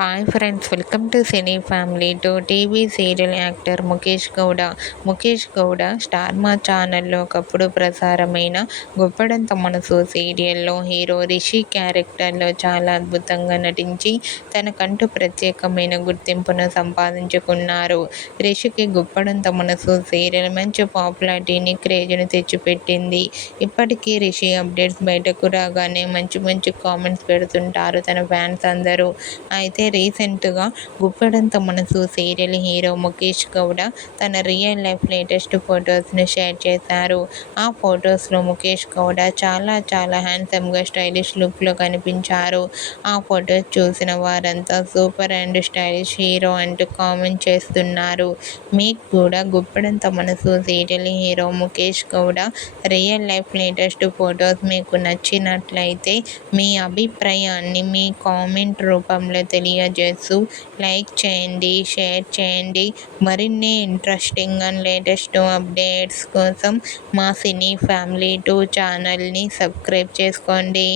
Hi friends, welcome to cine family. TV serial actor Mukesh Gowda. Mukesh Gowda star Maa ఛానల్లో ఒకప్పుడు ప్రసారమైన గుప్పడంత మనసు సీరియల్లో హీరో రిషి క్యారెక్టర్లో చాలా అద్భుతంగా నటించి తనకంటూ ప్రత్యేకమైన గుర్తింపును సంపాదించుకున్నారు. రిషికి గుప్పడంత మనసు సీరియల్ మంచి పాపులారిటీని, క్రేజ్ను తెచ్చిపెట్టింది. ఇప్పటికీ రిషి అప్డేట్స్ బయటకు రాగానే మంచి మంచి కామెంట్స్ పెడుతుంటారు తన ఫ్యాన్స్ అందరూ. అయితే రీసెంట్గా గుప్పెడంత మనసు సీరియల్ హీరో ముఖేష్ గౌడ తన రియల్ లైఫ్ లేటెస్ట్ ఫొటోస్ను షేర్ చేశారు. ఆ ఫొటోస్లో ముఖేష్ గౌడ చాలా హ్యాండ్సమ్గా స్టైలిష్ లుక్లో కనిపించారు. ఆ ఫొటోస్ చూసిన వారంతా సూపర్ అండ్ స్టైలిష్ హీరో అంటూ కామెంట్ చేస్తున్నారు. మీకు కూడా Guppedantha Manasu serial hero Mukesh Gowda real life latest photos మీకు నచ్చినట్లయితే మీ అభిప్రాయాన్ని మీ కామెంట్ రూపంలో తెలియజేస్తూ లైక్ చేయండి, షేర్ చేయండి. మరిన్ని ఇంట్రెస్టింగ్ అండ్ లేటెస్ట్ అప్డేట్స్ కోసం మా సినీ ఫ్యామిలీ 2 ఛానల్ని సబ్స్క్రైబ్ చేసుకోండి.